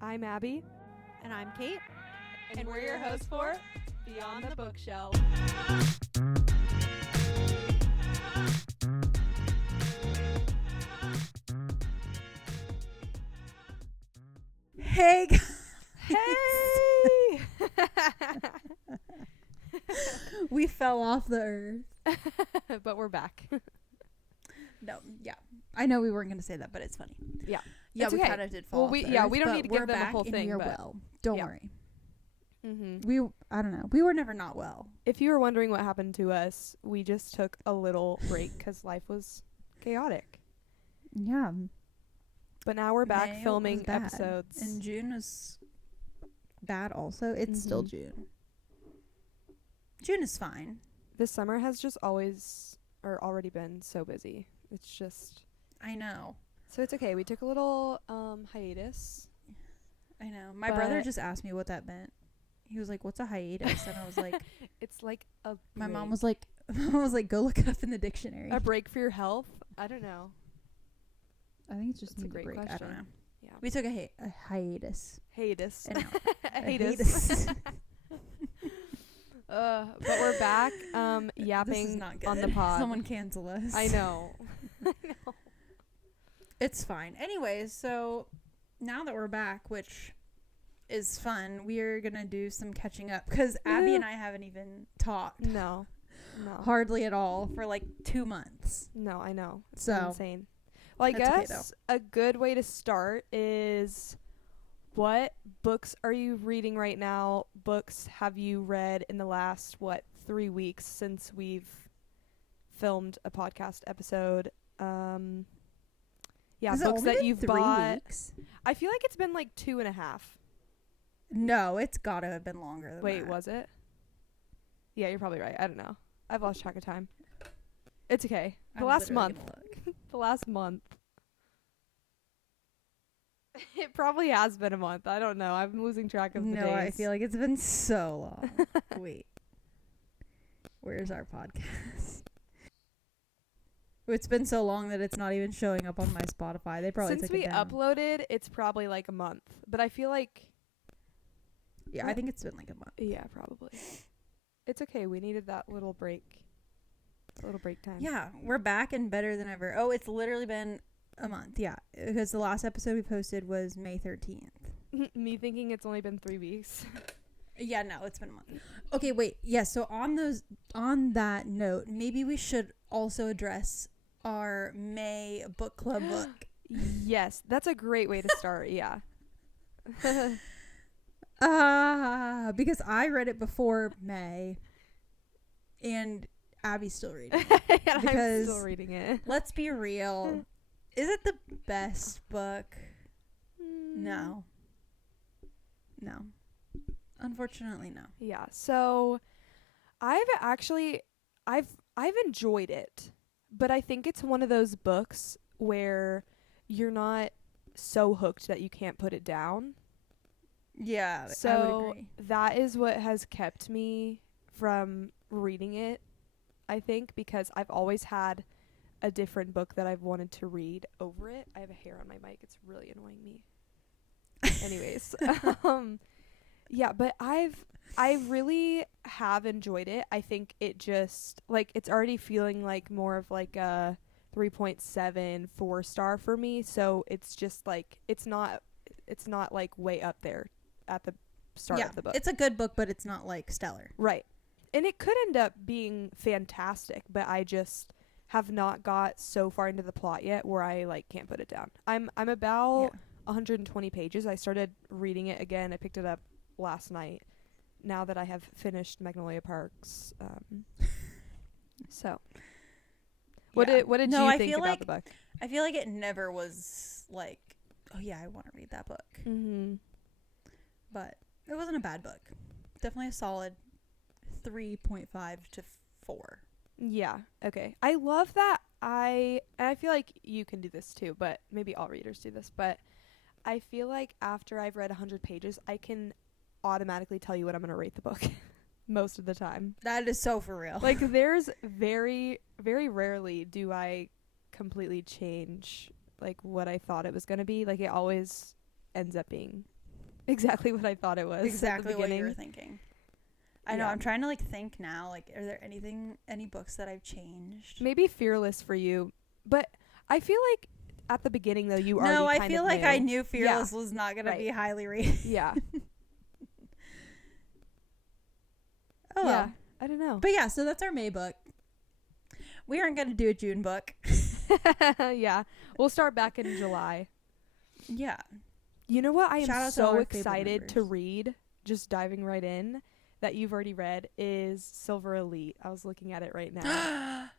I'm Abby. And I'm Kate. And we're your hosts for Beyond the Bookshelf. Hey guys. Hey! We fell off the earth. But we're back. No, yeah. I know we weren't going to say that, but it's funny. Yeah. Yeah, It's we okay. kind of did fall Well, off we- the yeah, earth, we don't but need to give we're them the back whole and thing, we are but- well. Don't yeah. worry. Mm-hmm. I don't know. We were never not well. If you were wondering what happened to us, we just took a little break because life was chaotic. Yeah. But now we're back May filming was bad. episodes. And June was bad also. It's still Mhm. June. June is fine. This summer has just already been so busy. It's just... I know. So it's okay. We took a little hiatus. I know. My brother But- just asked me what that meant. He was like, "What's a hiatus?" And I was like, It's like a my mom break. was like, "Go look it up in the dictionary." A break for your health? I don't know. I think it's just That's a need great break. I question. don't know. Yeah. We took a hiatus. Hiatus. And A a hiatus. But we're back This is yapping not on the good. pod. Someone cancel us. I know. I know. It's fine. Anyways, so now that we're back, which is fun, we are gonna do some catching up because Abby and I haven't even talked No. hardly at all for like 2 months. No, I know. It's So insane. Well, I That's okay, guess a good way to start is, what books are you reading right now? Books have you read in the last, 3 weeks since we've filmed a podcast episode? Yeah, has it books only that been you've 3 bought. weeks? I feel like it's been like 2.5. No, it's gotta have been longer than Wait, that. was it? Yeah, you're probably right. I don't know. I've lost track of time. It's okay. The I'm last literally month. gonna look. The last month. It probably has been a month. I don't know. I'm losing track of the days. No, I feel like it's been so long. Wait. Where's our podcast? It's been so long that it's not even showing up on my Spotify. They probably Since took we it down. uploaded, it's probably like a month. But I feel like, Yeah, I think it's been like a month. yeah, probably. It's okay. We needed that little break. Little break time. Yeah, we're back and better than ever. Oh, it's literally been a month. Yeah, because the last episode we posted was May 13th. Me thinking it's only been 3 weeks. Yeah, no, it's been a month. Okay, wait. Yeah, so on that note, maybe we should also address our May book club book. Yes, that's a great way to start. Yeah. Because I read it before May, and Abby's still reading. I'm Because- still reading it. Let's be real. Is it the best book? No. No. Unfortunately, no. Yeah. So I've enjoyed it, but I think it's one of those books where you're not so hooked that you can't put it down. Yeah, I would So agree. that is what has kept me from reading it, I think, because I've always had a different book that I've wanted to read over it. I have a hair on my mic. It's really annoying me. Anyways, yeah, but I really have enjoyed it. I think it just, like, it's already feeling like more of like a 3.7 4-star for me. So it's just like, it's not like way up there at the start of the book. It's a good book, but it's not like stellar. Right. And it could end up being fantastic, but I just have not got so far into the plot yet where I like can't put it down. I'm about 120 pages. I started reading it again. I picked it up last night now that I have finished Magnolia Parks. So what did No, you think about the book? I feel like it never was like, oh yeah, I want to read that book. Mm-hmm. But it wasn't a bad book. Definitely a solid 3.5 to 4. Yeah. Okay. I love that. I feel like you can do this too, but maybe all readers do this. But I feel like after I've read 100 pages, I can automatically tell you what I'm going to rate the book most of the time. That is so for real. Like, there's very, very rarely do I completely change like what I thought it was going to be. Like, it always ends up being exactly what I thought it was. Exactly at the what you beginning. were thinking. I know. Yeah. I'm trying to like think now. Like, are there any books that I've changed? Maybe Fearless for you, but I feel like at the beginning though you already No, I kind feel of like knew. I knew Fearless was not gonna Right. be highly rated. Yeah. Oh well. Yeah. I don't know. But yeah, so that's our May book. We aren't gonna do a June book. Yeah. We'll start back in July. Yeah. You know what I Shout am out to so our Fable excited to members. read, just diving right in, that you've already read is Silver Elite. I was looking at it right now.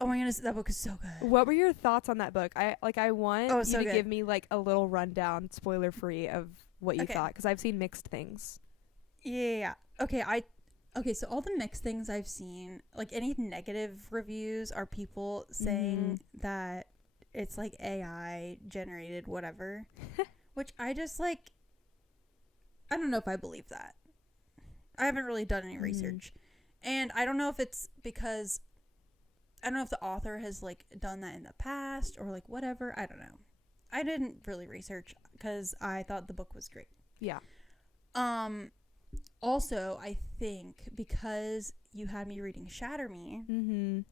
Oh my goodness, that book is so good. What were your thoughts on that book? I want you so to good. give me like a little rundown, spoiler free, of what you Okay. thought, because I've seen mixed things. Yeah. Okay, so all the mixed things I've seen, like any negative reviews are people saying that it's like AI generated whatever. Which I just like, I don't know if I believe that. I haven't really done any research. And I don't know if it's because, I don't know if the author has like done that in the past or like whatever. I don't know. I didn't really research because I thought the book was great. Yeah. Also, I think because you had me reading Shatter Me,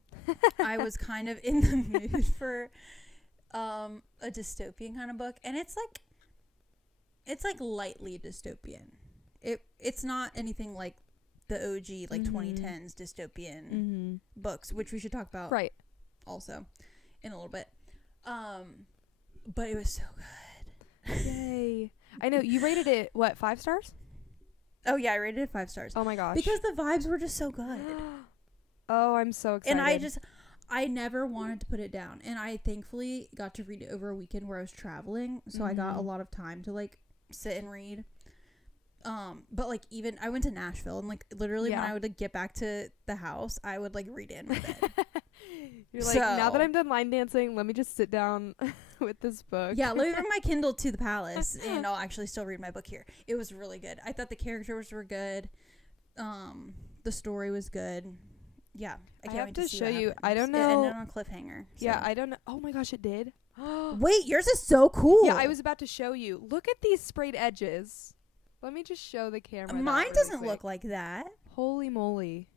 I was kind of in the mood for a dystopian kind of book, and it's like lightly dystopian. It's not anything like the OG like 2010s dystopian books, which we should talk about Right. also in a little bit. But it was so good. Yay. I know you rated it what, 5 stars? Oh yeah, I rated it 5 stars. Oh my gosh. Because the vibes were just so good. Oh, I'm so excited. And I never wanted to put it down. And I thankfully got to read it over a weekend where I was traveling. So I got a lot of time to like sit and read. But like even I went to Nashville and like literally when I would like get back to the house, I would like read it in my bed. You're like, now that I'm done line dancing, let me just sit down with this book. Yeah, let me bring my Kindle to the palace and I'll actually still read my book here. It was really good. I thought the characters were good. The story was good. Yeah, I can't have wait to see show what you. happens. I don't It know. ended on a cliffhanger. So. Yeah, I don't know. Oh my gosh, it did. Wait, yours is so cool. Yeah, I was about to show you. Look at these sprayed edges. Let me just show the camera. Mine really doesn't quick. look like that. Holy moly.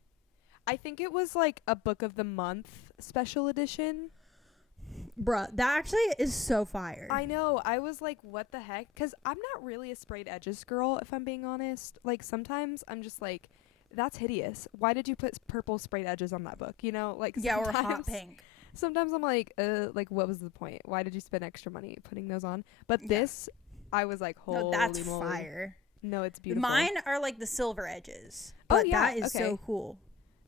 I think it was like a book of the month special edition. Bruh, that actually is so fire. I know. I was like, what the heck? Because I'm not really a sprayed edges girl, if I'm being honest. Like, sometimes I'm just like, that's hideous. Why did you put purple sprayed edges on that book? You know, like, Yeah, or hot pink. Sometimes I'm like, what was the point? Why did you spend extra money putting those on? But this, I was like, holy No, that's moly. fire. No, it's beautiful. Mine are like the silver edges. Oh, But yeah, that is so cool.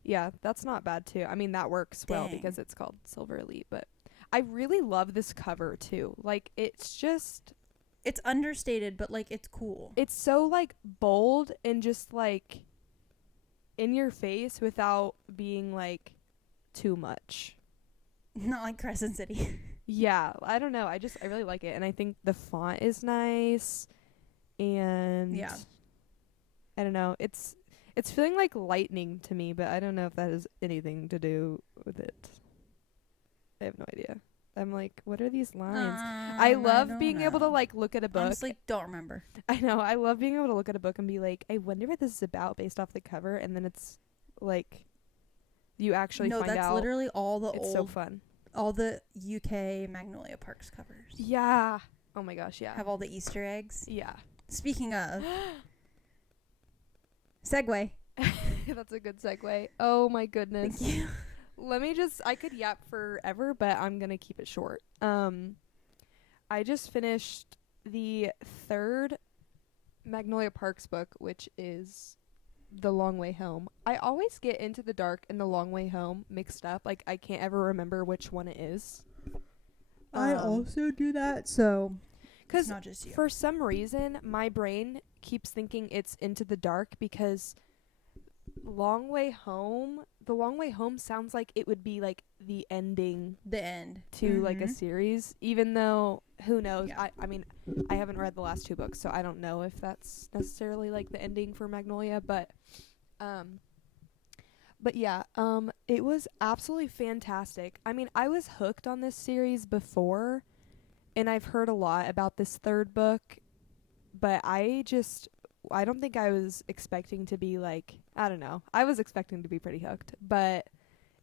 Yeah, that's not bad too. I mean, that works well Dang. because it's called Silver Elite, but I really love this cover too. Like, it's just, It's understated, but like it's cool. it's so like bold and just like in your face without being like too much. Not like Crescent City. Yeah, I don't know. I really like it, and I think the font is nice, and Yeah. I don't know. It's feeling like lightning to me, but I don't know if that has anything to do with it. I have no idea. I'm like, what are these lines? I love being able to like look at a book. Honestly, don't remember. I know. I love being able to look at a book and be like, I wonder what this is about based off the cover, and then it's like you actually No, find out. that's literally all the It's so fun. all the UK Magnolia Parks covers. Yeah. Oh my gosh, yeah. Have all the Easter eggs. Yeah. Speaking of, segue. That's a good segue. Oh my goodness. Thank you. Let me I could yap forever, but I'm going to keep it short. I just finished the 3rd Magnolia Parks book, which is The Long Way Home. I always get Into the Dark and The Long Way Home mixed up. Like, I can't ever remember which one it is. I also do that, so Because not just you. for some reason, my brain keeps thinking it's Into the Dark because The Long Way Home sounds like it would be like the ending The end to like a series, even though who knows. Yeah. I mean, I haven't read the last 2 books, so I don't know if that's necessarily like the ending for Magnolia, but yeah, it was absolutely fantastic. I mean, I was hooked on this series before, and I've heard a lot about this 3rd book, but I don't think I was expecting to be like, I don't know. I was expecting to be pretty hooked, but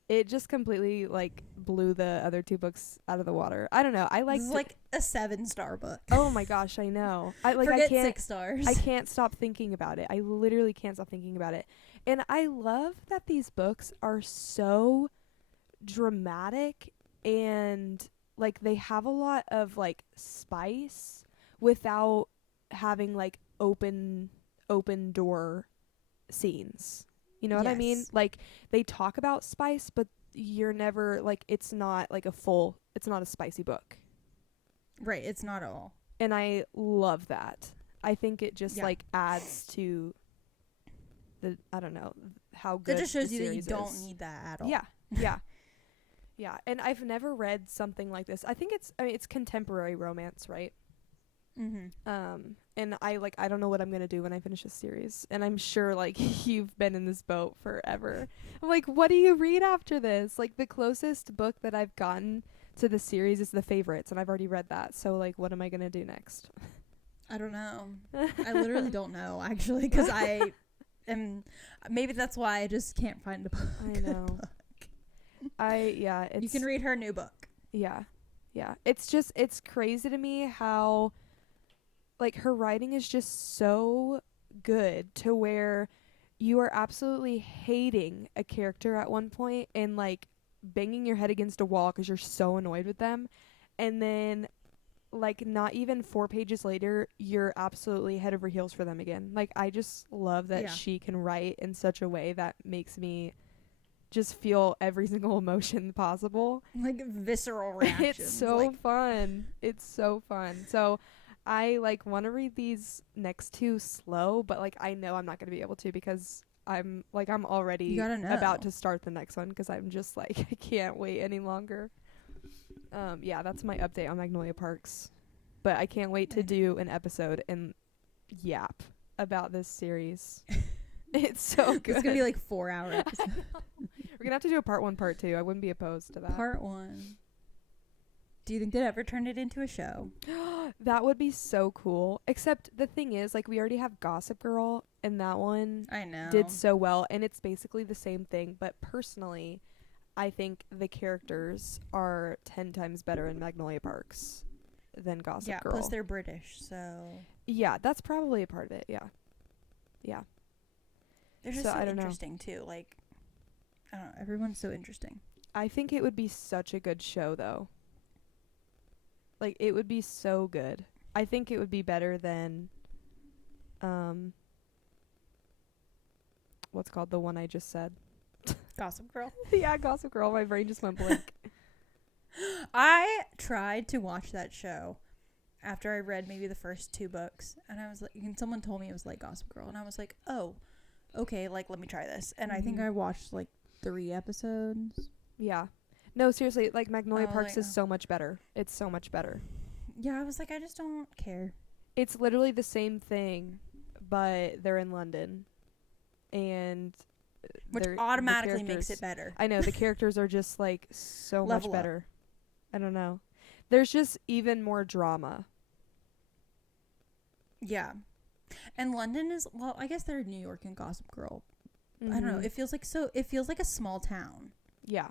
it just completely like blew the other two books out of the water. I don't know. I This is like a 7-star book. Oh my gosh, I know. Forget 6 stars. I can't stop thinking about it. I literally can't stop thinking about it. And I love that these books are so dramatic and like they have a lot of like spice without having like open door scenes. You know what I mean? Yes. Like they talk about spice, but you're never like it's not a spicy book. Right, it's not all. And I love that. I think it just like adds to the I don't know how good it just shows the you that you series don't is. need that at all. Yeah. Yeah. And I've never read something like this. I think it's contemporary romance, right? And I don't know what I'm going to do when I finish this series. And I'm sure like you've been in this boat forever. I'm like, what do you read after this? Like the closest book that I've gotten to the series is The Favorites, and I've already read that. So like what am I going to do next? I don't know. I literally don't know actually, cuz I am maybe that's why I just can't find a book. I know. You can read her new book. Yeah. It's crazy to me how like her writing is just so good to where you are absolutely hating a character at one point and like banging your head against a wall because you're so annoyed with them, and then like not even 4 pages later you're absolutely head over heels for them again. Like I just love that she can write in such a way that makes me just feel every single emotion possible, like visceral reactions. It's so fun. It's so fun. So I like want to read these next two slow, but like I know I'm not going to be able to because I'm already about to start the next one because I'm just like I can't wait any longer. Yeah, that's my update on Magnolia Parks. But I can't wait to do an episode and yap about this series. It's so good. It's going to be like 4 hours. We're going to have to do a part 1, part 2. I wouldn't be opposed to that. Part 1. Do you think they'd ever turn it into a show? That would be so cool. Except the thing is, like, we already have Gossip Girl, and that one did so well, and it's basically the same thing. But personally, I think the characters are 10 times better in Magnolia Parks than Gossip Girl. Plus they're British, so... Yeah, that's probably a part of it, yeah. They're just so interesting, too. Like, I don't know, everyone's so interesting. I think it would be such a good show, though. Like, it would be so good. I think it would be better than, what's called the one I just said? Gossip Girl? Yeah, Gossip Girl. My brain just went blank. I tried to watch that show after I read maybe the first 2 books, and I was like, and someone told me it was like Gossip Girl, and I was like, oh, okay, like, let me try this. And I think I watched, like, 3 episodes. Yeah. No, seriously, like, Magnolia Parks is so much better. It's so much better. Yeah, I was like, I just don't care. It's literally the same thing, but they're in London. And... Which automatically makes it better. I know, the characters are just, like, so much better. I don't know. There's just even more drama. Yeah. And London is, well, I guess they're New York and Gossip Girl. I don't know. It feels like a small town. Yeah.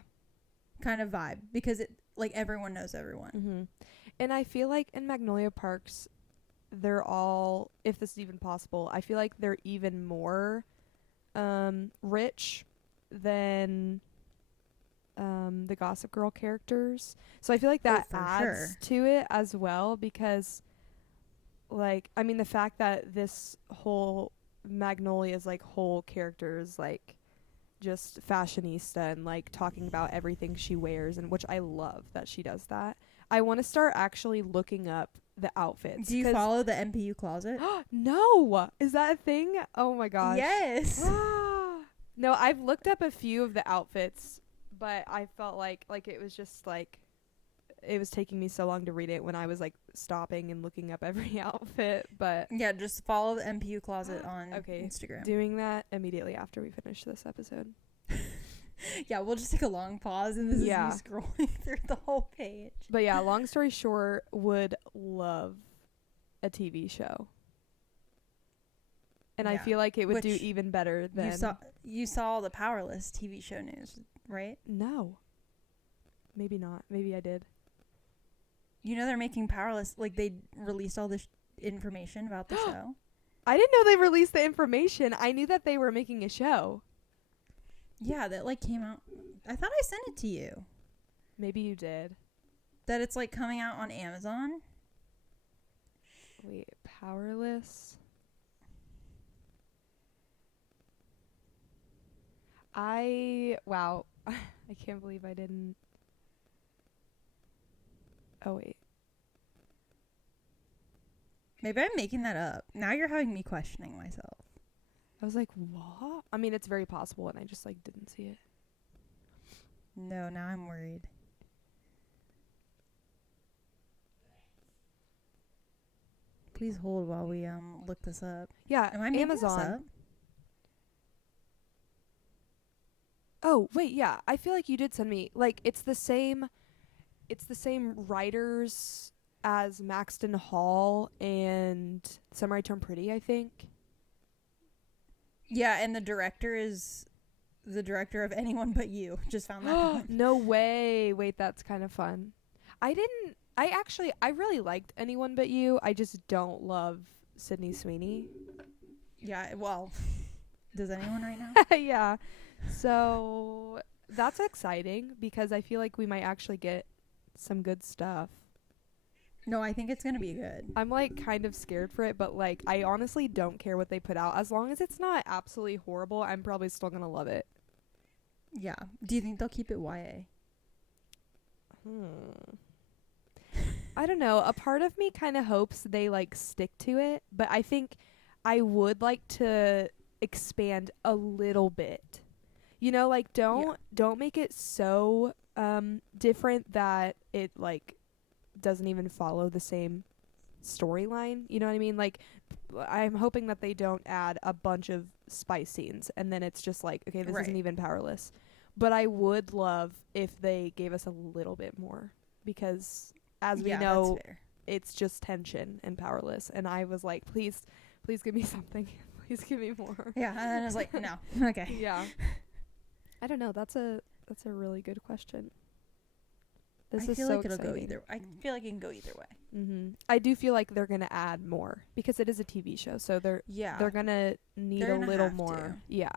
Kind of vibe, because it like everyone knows everyone. And I feel like in Magnolia Parks they're all, if this is even possible, I feel like they're even more rich than the Gossip Girl characters. So I feel like that adds to it as well, because like I mean the fact that this whole Magnolia's like whole character is like just fashionista and like talking about everything she wears, and which I love that she does that. I want to start actually looking up the outfits. Do you follow the MPU closet? No, is that a thing? Oh my gosh. Yes. No, I've looked up a few of the outfits, but I felt like it was just like it was taking me so long to read it when I was like stopping and looking up every outfit. But yeah, just follow the MPU closet on Instagram. Doing that immediately after we finish this episode. Yeah, we'll just take a long pause, and this is me scrolling through the whole page. But yeah, long story short, would love a TV show. And I feel like it would do Which even better than... You saw the Powerless TV show news, right? No. Maybe not. Maybe I did. You know they're making Powerless, like they released all this information about the show. I didn't know they released the information. I knew that they were making a show. Yeah, that like came out. I thought I sent it to you. Maybe you did. That it's like coming out on Amazon. Wait, Powerless? Wow. I can't believe I didn't. Oh, wait. Maybe I'm making that up. Now you're having me questioning myself. I was like, what? I mean, it's very possible, and I just, like, didn't see it. No, now I'm worried. Please hold while we look this up. Yeah, Am I making Amazon. this up? Oh, wait, yeah. I feel like you did send me. Like, it's the same writers as Maxton Hall and Some Right Turn Pretty, I think. Yeah, and the director is the director of Anyone But You. Just found that out. No way. Wait, that's kind of fun. I really liked Anyone But You. I just don't love Sydney Sweeney. Yeah, well, does anyone right now? Yeah. So that's exciting because I feel like we might actually get some good stuff. No, I think it's going to be good. I'm like kind of scared for it, but like I honestly don't care what they put out. As long as it's not absolutely horrible, I'm probably still going to love it. Yeah. Do you think they'll keep it YA? I don't know. A part of me kind of hopes they like stick to it, but I think I would like to expand a little bit. You know, like don't make it so different that it like doesn't even follow the same storyline. You know what I mean? Like I'm hoping that they don't add a bunch of spice scenes and then it's just like, okay, this isn't even Powerless. But I would love if they gave us a little bit more because as we know, it's just tension and Powerless. And I was like, please give me something. Please give me more. Yeah, and then I was like, no. Okay. Yeah. I don't know. That's a really good question. I feel like it'll go either. I feel like it can go either way. Mm-hmm. I do feel like they're gonna add more because it is a TV show, so they're gonna need a little more. Yeah,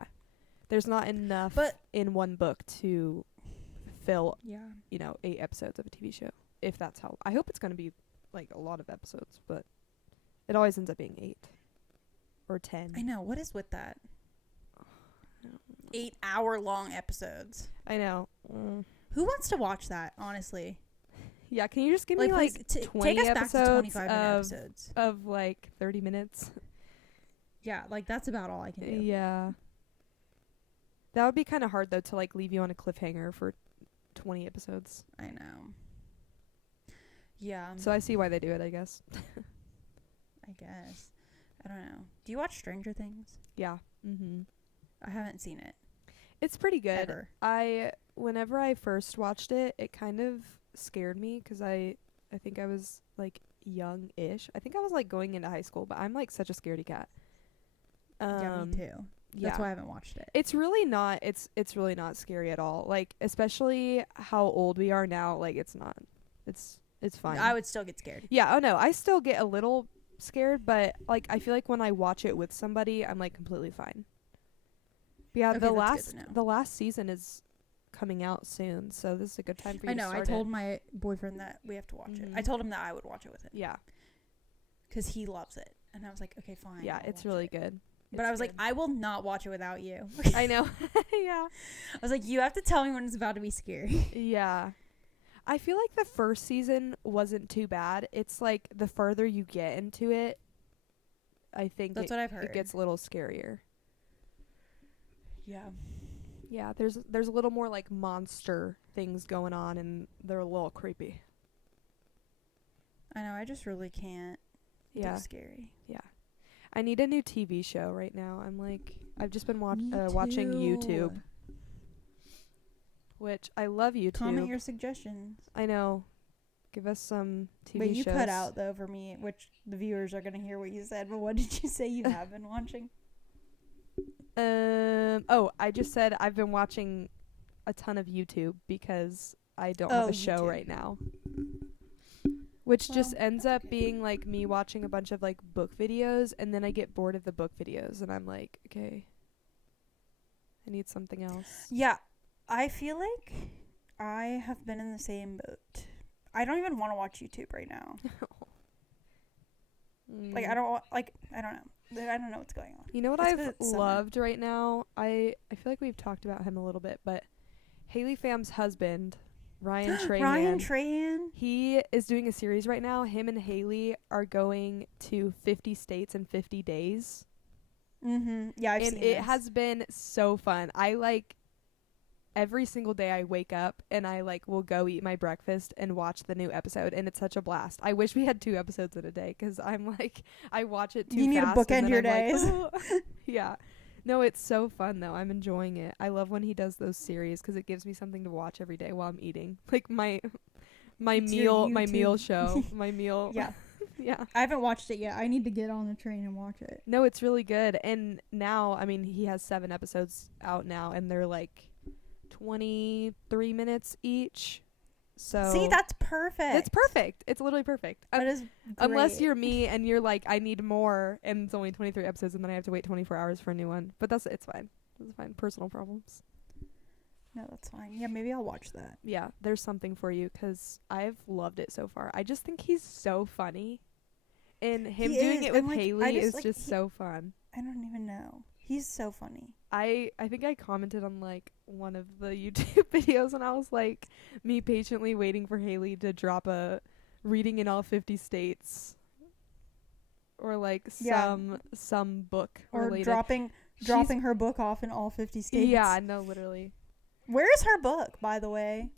there's not enough in one book to fill 8 episodes of a TV show. If that's how, I hope it's gonna be like a lot of episodes, but it always ends up being 8 or 10. I know. What is with that? 8-hour-long episodes. I know. Who wants to watch that, honestly? Yeah, can you just give me like 20 take us episodes, back to 25 episodes of like 30 minutes? Yeah, like that's about all I can do. Yeah. That would be kind of hard though to like leave you on a cliffhanger for 20 episodes. I know. Yeah. So I see why they do it, I guess. I guess. I don't know. Do you watch Stranger Things? Yeah. Mhm. I haven't seen it. It's pretty good. Ever. Whenever I first watched it, it kind of scared me because I think I was like young-ish. I think I was like going into high school, but I'm like such a scaredy cat. Yeah, me too. That's why I haven't watched it. It's really not. It's really not scary at all. Like especially how old we are now. Like it's not. It's fine. I would still get scared. Yeah. Oh no, I still get a little scared, but like I feel like when I watch it with somebody, I'm like completely fine. But yeah, okay, the last season is coming out soon, so this is a good time for you to start it. I told my boyfriend that we have to watch it. I told him that I would watch it with him. Yeah. Because he loves it. And I was like, okay, fine. Yeah, it's really good. But I was like, I will not watch it without you. I know. Yeah. I was like, you have to tell me when it's about to be scary. Yeah. I feel like the first season wasn't too bad. It's like the further you get into it, I think that's what I've heard. It gets a little scarier. Yeah. Yeah, there's a little more like monster things going on and they're a little creepy. I know, I just really can't do scary. Yeah. I need a new TV show right now. I'm like I've just been watching YouTube. Which I love YouTube. Comment your suggestions. I know. Give us some TV shows. But you cut out though for me, which the viewers are going to hear what you said, but what did you say you have been watching? I just said I've been watching a ton of YouTube because I don't have a show YouTube. right now. Which Well, just ends that's up being like me watching a bunch of like book videos, and then I get bored of the book videos and I'm like, okay, I need something else. Yeah, I feel like I have been in the same boat. I don't even want to watch YouTube right now. Like I don't know. I don't know what's going on. You know what It's I've 'cause it's summer. loved right now? I feel like we've talked about him a little bit, but Haley Pham's husband, Ryan Trahan. Ryan Trahan. He is doing a series right now. Him and Haley are going to 50 states in 50 days. Mm-hmm. Yeah, I've And seen it this. has been so fun. I like every single day I wake up and I like will go eat my breakfast and watch the new episode, and it's such a blast. I wish we had 2 episodes in a day because I'm like I watch it too You need to fast. bookend your days. Yeah. No, it's so fun though. I'm enjoying it. I love when he does those series because it gives me something to watch every day while I'm eating. Like my It's your meal YouTube. show, my meal. Yeah. Yeah. I haven't watched it yet. I need to get on the train and watch it. No, it's really good. And now, I mean, he has 7 episodes out now, and they're like 23 minutes each. So See, that's perfect. it's perfect. It's literally perfect. That is Unless great. you're me and you're like, I need more, and it's only 23 episodes, and then I have to wait 24 hours for a new one. But it's fine. It's fine. Personal problems. No, that's fine. Yeah, maybe I'll watch that. Yeah, there's something for you because I've loved it so far. I just think he's so funny, and him He doing is, it with and, like, Haley I just, is like, just so fun. I don't even know. He's so funny. I think I commented on like one of the YouTube videos, and I was like, me patiently waiting for Haley to drop a reading in all 50 states, or like Yeah. some book Or related. dropping her book off in all 50 states. Yeah, no, literally. Where's her book, by the way?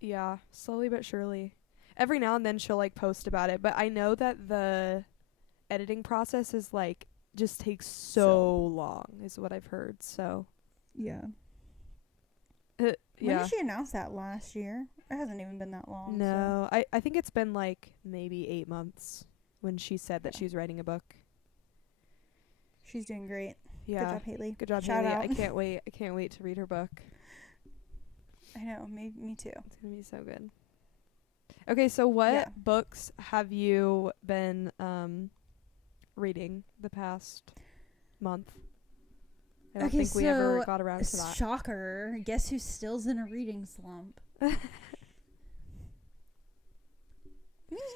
Yeah, slowly but surely. Every now and then she'll like post about it, but I know that the editing process is like just takes so long, is what I've heard. So Yeah. yeah. When did she announce that? Last year? It hasn't even been that long. No, I think it's been like maybe 8 months when she said that she was writing a book. She's doing great. Yeah. Good job, Haley. Good job, Shout Haley. out. I can't wait. I can't wait to read her book. I know. Me too. It's going to be so good. Okay, so what Yeah. books have you been reading the past month? I don't think we ever got around to that. Shocker. Guess who still's in a reading slump?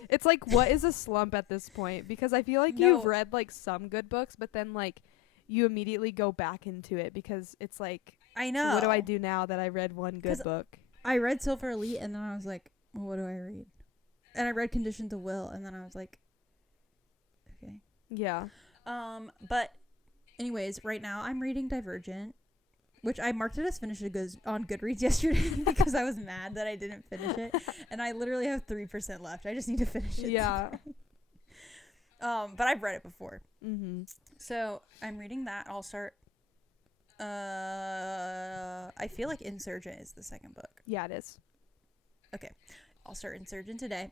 It's like, what is a slump at this point? Because I feel like No. you've read like some good books, but then like you immediately go back into it because it's like, I know. what do I do now that I read one good 'Cause book? I read Silver Elite and then I was like, well, what do I read? And I read Condition to Will and then I was like, okay. Yeah. But anyways, right now I'm reading Divergent, which I marked it as finished on Goodreads yesterday because I was mad that I didn't finish it. And I literally have 3% left. I just need to finish it. Yeah. today. But I've read it before. Mm-hmm. So I'm reading that. I'll start. I feel like Insurgent is the second book. Yeah, it is. I'll start Insurgent today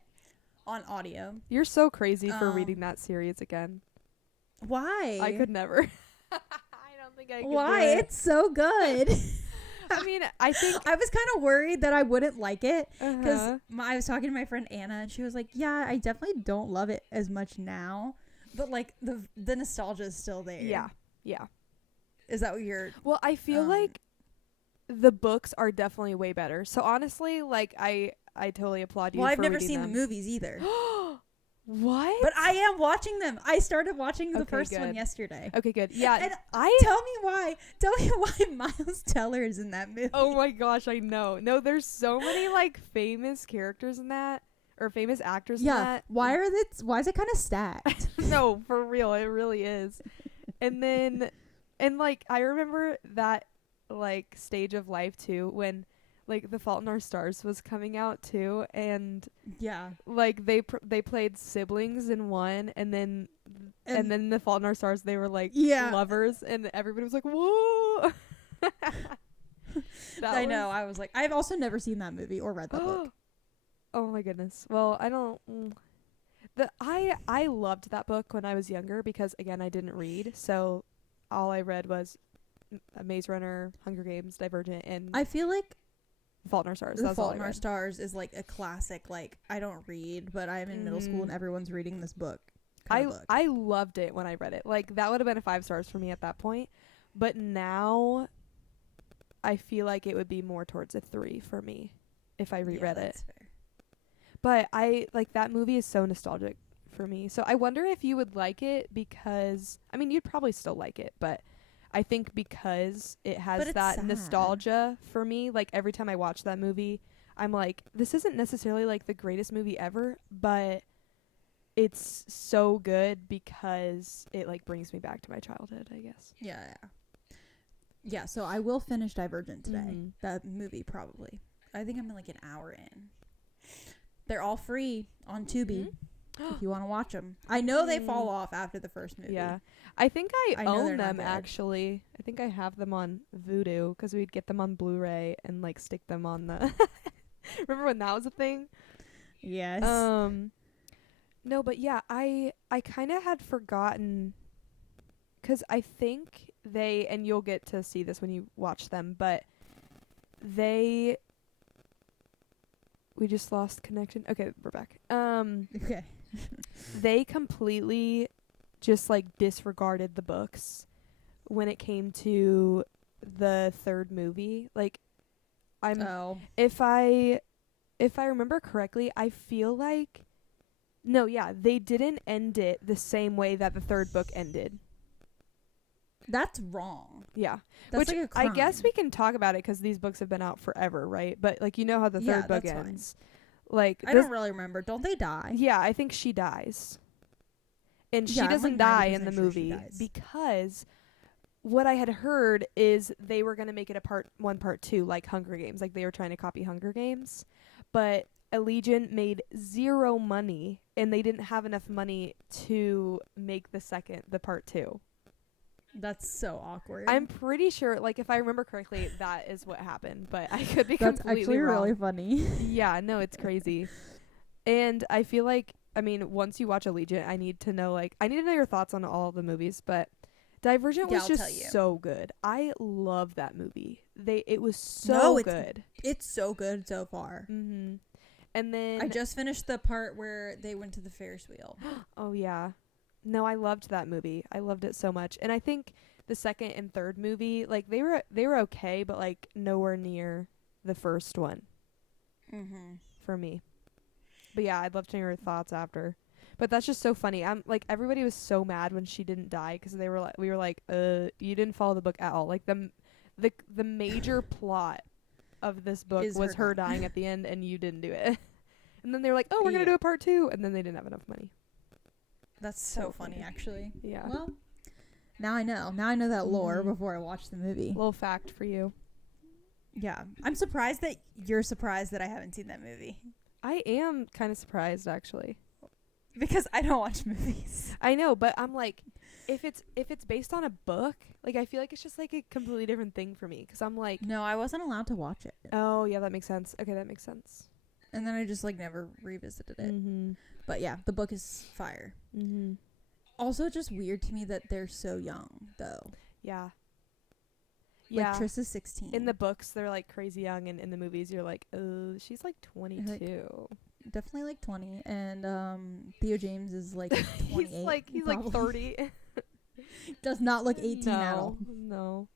on audio. You're so crazy for reading that series again. Why? I could never. I don't think I could. Why? Do it. It's so good. I mean, I think. I was kind of worried that I wouldn't like it because Uh-huh. I was talking to my friend Anna and she was like, yeah, I definitely don't love it as much now, but like the nostalgia is still there. Yeah. Yeah. Is that what you're... Well, I feel like the books are definitely way better. So honestly, like I totally applaud you. Well, I've for never reading seen them. the movies either. What? But I am watching them. I started watching the Okay, first good. one yesterday. Okay, good. Yeah, And I. Tell me why Miles Teller is in that movie. Oh my gosh, I know. No, there's so many like famous characters in that, or famous actors in yeah. that. Why is it kind of stacked? No, for real, it really is. And then, and like I remember that like stage of life too when like The Fault in Our Stars was coming out too, and Yeah. like they played siblings in one, and then The Fault in Our Stars they were like lovers, and everybody was like, whoa. I know. I was like, I've also never seen that movie or read that book. Oh my goodness. Well, I don't. I loved that book when I was younger because again I didn't read, so all I read was Maze Runner, Hunger Games, Divergent, and I feel like Fault in Our Stars. The That's all Fault I in Our read. Stars is like a classic. Like, I don't read, but I'm in middle school and everyone's reading this book. I loved it when I read it. Like, that would have been a 5 stars for me at that point. But now I feel like it would be more towards a 3 for me if I reread it. Fair. But I like that movie is so nostalgic for me. So I wonder if you would like it because I mean you'd probably still like it, but I think because it has that sad. nostalgia for me, like every time I watch that movie, I'm like, this isn't necessarily like the greatest movie ever, but it's so good because it like brings me back to my childhood, I guess. Yeah, so I will finish Divergent today. Mhm. That movie probably. I think I'm like an hour in. They're all free on Tubi if you want to watch them. I know they fall off after the first movie. Yeah. I think I know own they're not them good. actually. I think I have them on Vudu because we'd get them on Blu-ray and like stick them on the Remember when that was a thing? Yes. No, but yeah, I kind of had forgotten cuz I think they, and you'll get to see this when you watch them, but we just lost connection. Okay, we're back. Okay. They completely just like disregarded the books when it came to the third movie. Like if I remember correctly, I feel like they didn't end it the same way that the third book ended. That's wrong. Yeah. That's Which like a crime. I guess we can talk about it cuz these books have been out forever, right? But like you know how the third book that's ends. Like I don't really remember. Don't they die? Yeah, I think she dies. And Yeah, she I'm, doesn't like, die in 90% the sure she movie dies. because what I had heard is they were going to make it a part 1, part 2 like Hunger Games. Like they were trying to copy Hunger Games. But Allegiant made 0 money and they didn't have enough money to make the part 2. That's so awkward. I'm pretty sure, like, if I remember correctly, that is what happened, but I could be That's completely actually wrong. really funny. Yeah, no, it's crazy. And I feel like, I mean, once you watch Allegiant, I need to know your thoughts on all the movies, but Divergent was I'll just tell you. so good. I love that movie. It was so good. It's so good so far. Mm-hmm. And then I just finished the part where they went to the Ferris wheel. oh yeah. No, I loved that movie. I loved it so much. And I think the second and third movie, like they were okay, but like nowhere near the first one for me. But yeah, I'd love to hear your thoughts after. But that's just so funny. I'm like everybody was so mad when she didn't die because we were like, you didn't follow the book at all. Like the major plot of this book was her dying at the end, and you didn't do it. And then they were like, oh, we're gonna do a part 2, and then they didn't have enough money. That's so funny, actually. Yeah. Well, now I know. Now I know that lore before I watch the movie. Little fact for you. Yeah. I'm surprised that you're surprised that I haven't seen that movie. I am kind of surprised, actually. Because I don't watch movies. I know, but I'm like, if it's based on a book, like I feel like it's just like a completely different thing for me. Because I'm like, No, I wasn't allowed to watch it. oh yeah, that makes sense. Okay, that makes sense. And then I just like never revisited it. Mm-hmm. But yeah, the book is fire. Mm-hmm. Also, just weird to me that they're so young, though. Yeah. Like Yeah. Triss is 16. In the books, they're like crazy young, and in the movies, you're like, oh, she's like 22. Definitely like 20. And Theo James is like 28. he's like 30. Does not look 18 at all. No.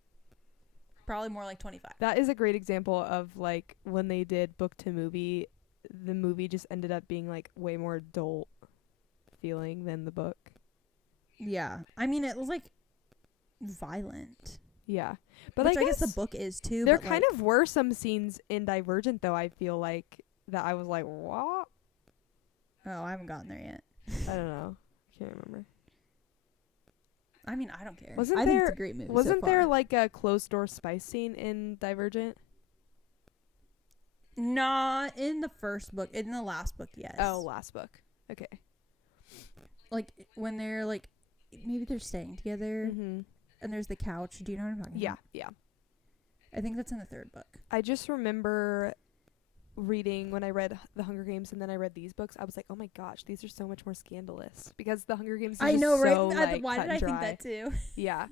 Probably more like 25. That is a great example of like when they did book to movie, the movie just ended up being like way more adult feeling than the book. Yeah. I mean, it was like violent. Yeah. But Which I guess the book is too. There but kind of were some scenes in Divergent though, I feel like, that I was like, what? Oh, I haven't gotten there yet. I don't know. Can't remember. I mean, I don't care. I think it's a great movie. Wasn't so there far. like a closed door spice scene in Divergent? Not in the first book. In the last book, yes. Oh, last book. Okay. Like when they're like, maybe they're staying together, Mm-hmm. and there's the couch. Do you know what I'm talking Yeah, about? yeah. I think that's in the third book. I just remember reading when I read The Hunger Games and then I read these books. I was like, oh my gosh, these are so much more scandalous because The Hunger Games. Is I just know, right? so, like, Why cut did I and think dry. that too? Yeah.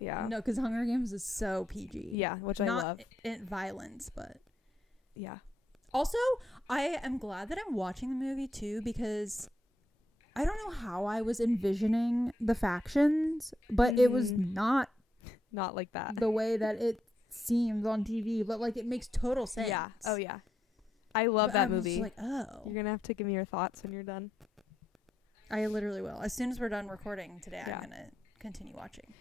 Yeah. No, because Hunger Games is so PG. Yeah, which I Not love. in violence, but Yeah. also I am glad that I'm watching the movie too, because I don't know how I was envisioning the factions, but it was not like that. the way that it seems on TV, but like it makes total sense. Yeah. Oh yeah. I love But that I was movie. like, oh. You're gonna have to give me your thoughts when you're done. I literally will. As soon as we're done recording today, Yeah. I'm gonna continue watching.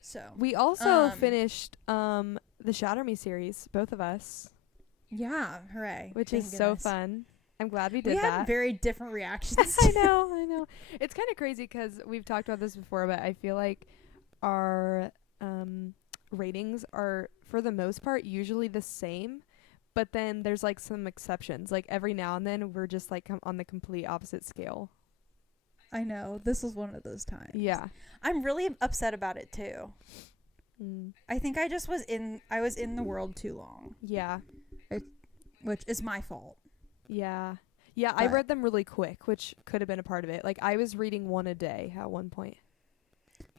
So We also finished the Shatter Me series, both of us. Yeah, hooray. Which Thank is goodness. so fun. I'm glad we did We that. had very different reactions. I know. It's kind of crazy because we've talked about this before, but I feel like our ratings are, for the most part, usually the same. But then there's like some exceptions. Like every now and then we're just like on the complete opposite scale. I know. This was one of those times. Yeah. I'm really upset about it too. I think I just was in the world too long. Yeah. Which is my fault. Yeah. Yeah, I read them really quick, which could have been a part of it. Like I was reading one a day at one point.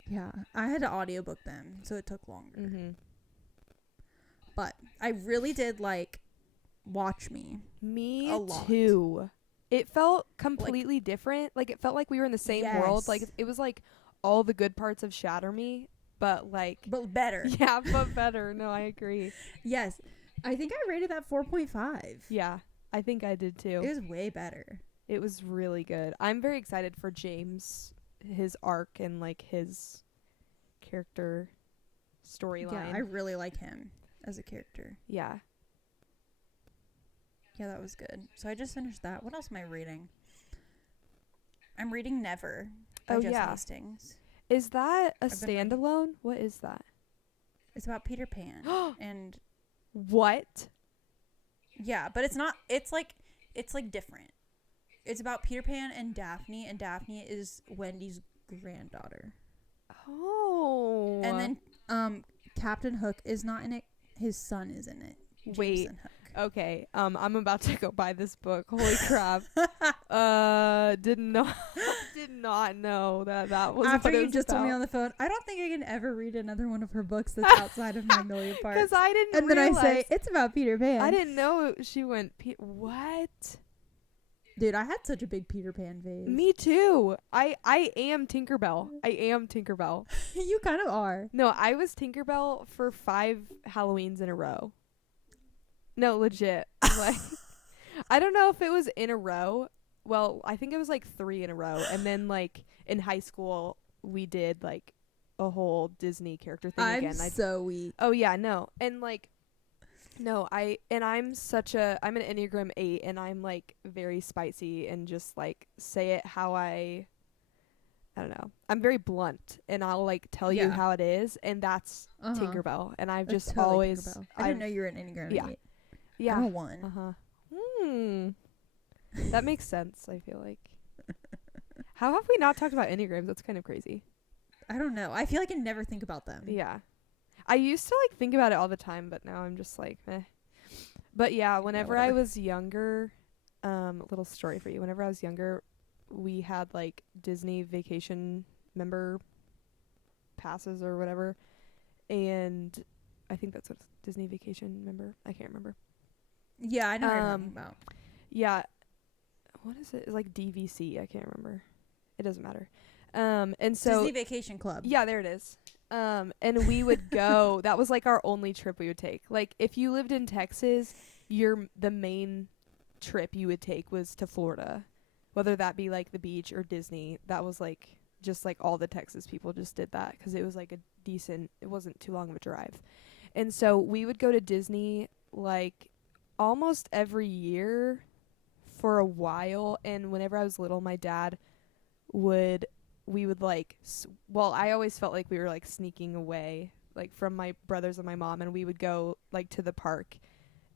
Yeah. I had to audiobook them, so it took longer. Mm-hmm. But I really did like Watch Me. Me a lot. too. It felt completely different. Like it felt like we were in the same world. Like it was like all the good parts of Shatter Me, but like better. Yeah, but better. No, I agree. Yes. I think I rated that 4.5. Yeah, I think I did too. It was way better. It was really good. I'm very excited for James, his arc and like his character storyline. Yeah, I really like him as a character. Yeah. Yeah, that was good. So I just finished that. What else am I reading? I'm reading Never by Jess Hastings. Is that a standalone? What is that? It's about Peter Pan. And what? Yeah, but it's not. It's like different. It's about Peter Pan and Daphne is Wendy's granddaughter. Oh. And then Captain Hook is not in it. His son is in it. Wait. Jameson Hook. Okay, I'm about to go buy this book. Holy crap! Did not know that was after what it you was just told me about. on the phone. I don't think I can ever read another one of her books that's outside of Magnolia Parks. Because I didn't. And realize, then I say it's about Peter Pan. I didn't know she went. What? Dude, I had such a big Peter Pan phase. Me too. I am Tinkerbell. You kind of are. No, I was Tinkerbell for 5 Halloweens in a row. No, legit. Like, I don't know if it was in a row. Well, I think it was like 3 in a row. And then like in high school, we did like a whole Disney character thing again. I'm so weak. Oh yeah, no. And like, no, I'm an Enneagram 8 and I'm like very spicy and just like say it how I don't know. I'm very blunt and I'll like tell you how it is. And that's Tinkerbell. And I've just totally always. Tinkerbell. I didn't know you were an Enneagram 8. Yeah. I'm a 1. That makes sense, I feel like. How have we not talked about Enneagrams? That's kind of crazy. I don't know. I feel like I never think about them. Yeah. I used to like think about it all the time, but now I'm just like, eh. But yeah, whenever I was younger, little story for you. Whenever I was younger, we had like Disney vacation member passes or whatever. And I think that's what Disney vacation member. I can't remember. Yeah, I know what you're talking about. Yeah. What is it? It's like DVC. I can't remember. It doesn't matter. And so Disney Vacation Club. Yeah, there it is. And we would go. That was like our only trip we would take. Like if you lived in Texas, the main trip you would take was to Florida, whether that be like the beach or Disney. That was like just like all the Texas people just did that because it was like it wasn't too long of a drive. And so we would go to Disney like almost every year for a while. And whenever I was little, my dad we would like, I always felt like we were like sneaking away like from my brothers and my mom, and we would go like to the park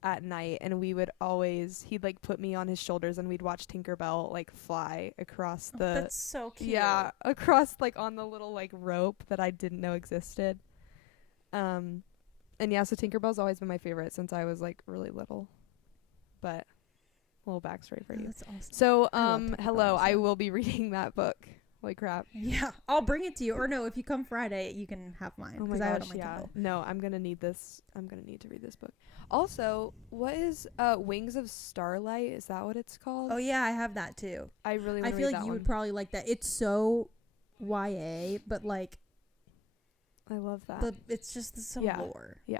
at night, and he'd like put me on his shoulders and we'd watch Tinkerbell like fly across that's so cute. Yeah, across like on the little like rope that I didn't know existed. And yeah, so Tinkerbell's always been my favorite since I was like really little. But a little backstory for you. That's awesome. So I love hello, Tinkerbell, I will be reading that book like crap. Yeah, I'll bring it to you. Or no, if you come Friday, you can have mine Oh my because I have it gosh, on my yeah. Kindle. No, I'm gonna need this. I'm gonna need to read this book. Also, what is Wings of Starlight? Is that what it's called? Oh yeah, I have that too. I really I want to feel read like that you one. would probably like that. It's so YA, but like, I love that. but it's just some lore. Yeah.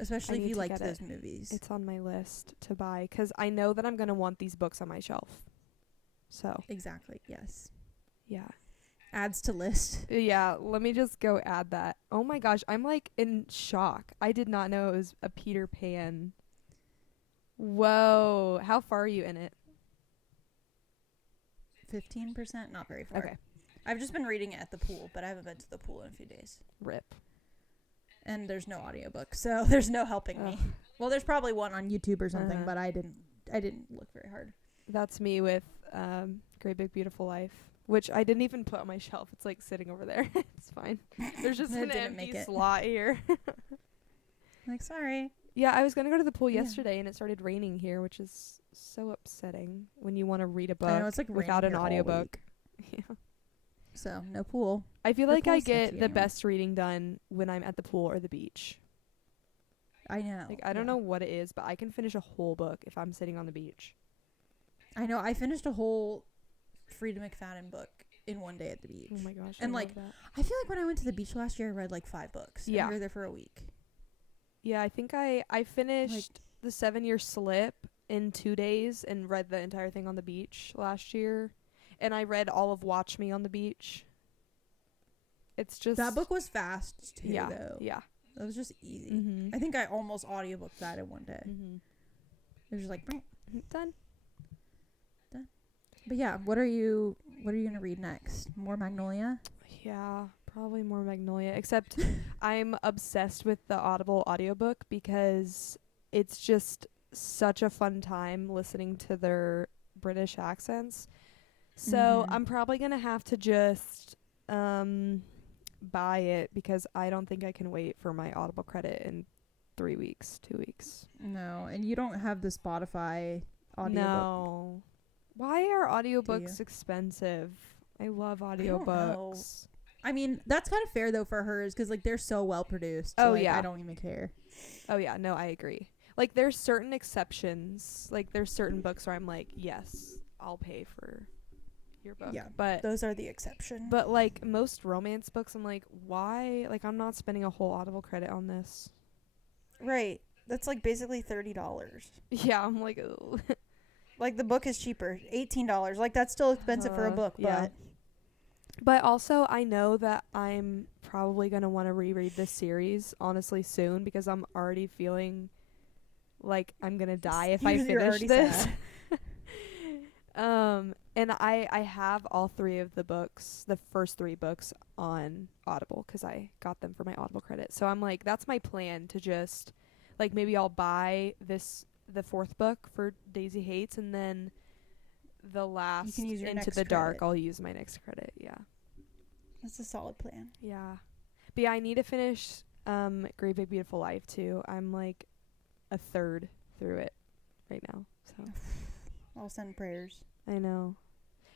Especially I if need you to liked get those movies. It's on my list to buy because I know that I'm gonna want these books on my shelf. So Exactly. Yes. yeah. Adds to list. Yeah, let me just go add that. Oh my gosh, I'm like in shock. I did not know it was a Peter Pan. Whoa, how far are you in it? 15%, not very far. Okay. I've just been reading it at the pool, but I haven't been to the pool in a few days. Rip. And there's no audiobook, so there's no helping me. Ugh. Well, there's probably one on YouTube or something, Uh-huh. but I didn't look very hard. That's me with Great Big Beautiful Life, which I didn't even put on my shelf. It's like sitting over there. It's fine. There's just It an didn't empty make it. slot here. Like, sorry. Yeah, I was going to go to the pool Yeah. yesterday and it started raining here, which is so upsetting when you want to read a book I know, it's like without an raining here all audiobook. week. Yeah. So, no pool. I feel The like I pool's get sketchy the anyway. best reading done when I'm at the pool or the beach. I know. Like I don't know what it is, but I can finish a whole book if I'm sitting on the beach. I know. I finished a whole Frida McFadden book in one day at the beach. Oh my gosh. And, I like, love that. I feel like when I went to the beach last year, I read like 5 books. Yeah. And we were there for a week. Yeah, I think I finished the 7-Year Slip in 2 days and read the entire thing on the beach last year. And I read all of Watch Me on the beach. It's just That book was fast too, yeah, though. yeah. It was just easy. Mm-hmm. I think I almost audiobooked that in one day. Mm-hmm. It was just like, "Meow." Done. But yeah, what are you gonna read next? More Magnolia? Yeah, probably more Magnolia. Except I'm obsessed with the Audible audiobook because it's just such a fun time listening to their British accents. So Mhm. I'm probably gonna have to just buy it because I don't think I can wait for my Audible credit in 3 weeks, 2 weeks. No, and you don't have the Spotify audiobook. No. Why are you? audiobooks expensive? I love don't know. audiobooks. I mean, that's kind of fair though for hers because like they're so well produced. Oh, like, yeah. I don't even care. Oh yeah, no, I agree. Like there's certain exceptions. Like there's certain books where I'm like, yes, I'll pay for your book. Yeah, But those are the exception. like most romance books, I'm like, why? Like I'm not spending a whole Audible credit on this. Right, that's like basically $30. Yeah, I'm like, ooh. Like the book is cheaper, $18. Like that's still expensive for a book, yeah. but But also, I know that I'm probably going to want to reread this series, honestly, soon, because I'm already feeling like I'm going to die if I You're finish already this. sad. And I have all 3 of the books, the first 3 books on Audible, because I got them for my Audible credit. So I'm like, that's my plan to just, like, maybe I'll buy the 4th book for Daisy Hates, and then the last can use your Into next the Dark, credit. I'll use my next credit. Yeah. That's a solid plan. Yeah. But yeah, I need to finish Great Big Beautiful Life too. I'm like a third through it right now. So I'll send prayers. I know.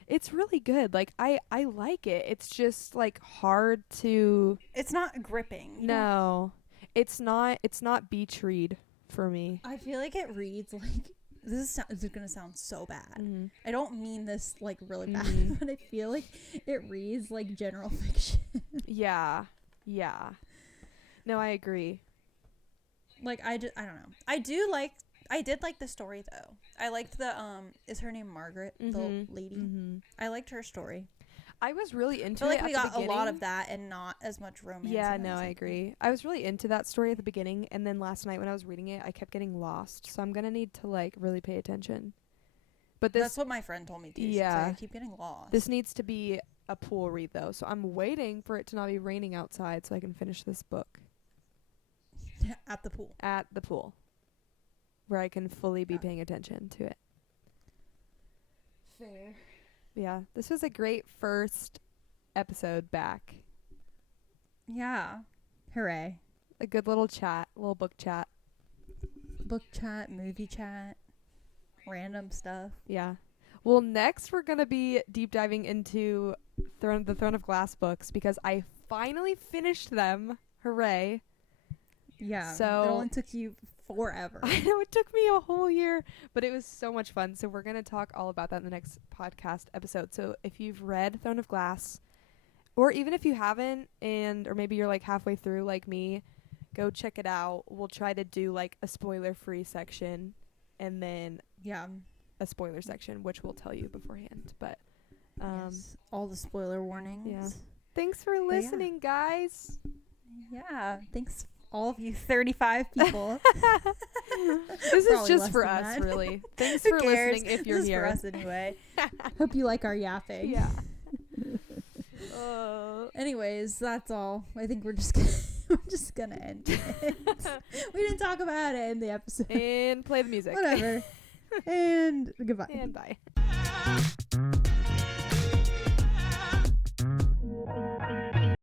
It's really good. Like I like it. It's just like hard to It's not gripping. You don't- No. It's not beach read for me. I feel like it reads like this is gonna sound so bad. Mm-hmm. I don't mean this like really bad, Mhm. but I feel like it reads like general fiction. Yeah. Yeah. No, I agree. Like I don't know. I did like the story though. I liked the is her name Margaret, the lady. Mm-hmm. I liked her story. I was really into I feel it like we at got the a lot beginning. of that and not as much romance. Yeah, and no, I everything. agree. I was really into that story at the beginning, and then last night when I was reading it, I kept getting lost. So I'm gonna need to like really pay attention. But That's what my friend told me too. She's Yeah. like, I keep getting lost. this needs to be a pool read though. So I'm waiting for it to not be raining outside so I can finish this book at the pool. at the pool, where I can fully be Yeah. paying attention to it. Fair. Yeah, this was a great first episode back. Yeah. Hooray. A good little chat, little book chat. Book chat, movie chat, random stuff. Yeah. Well, next we're going to be deep diving into the Throne of Glass books because I finally finished them. Hooray. Yeah. So it only took you forever. I know it took me a whole year, but it was so much fun. So we're going to talk all about that in the next podcast episode. So if you've read Throne of Glass, or even if you haven't, or maybe you're like halfway through like me, go check it out. We'll try to do like a spoiler-free section and then a spoiler section, which we'll tell you beforehand. But yes, all the spoiler warnings. Yeah. Thanks for listening, guys. Yeah. Thanks, all of you 35 people. This is just for us, that. really. Thanks Who for cares? listening if you're this here. Is for us anyway. Hope you like our yapping. Yeah. Anyways, that's all. I think we're just gonna end it. We didn't talk about it in the episode. And play the music. Whatever. And goodbye. And bye.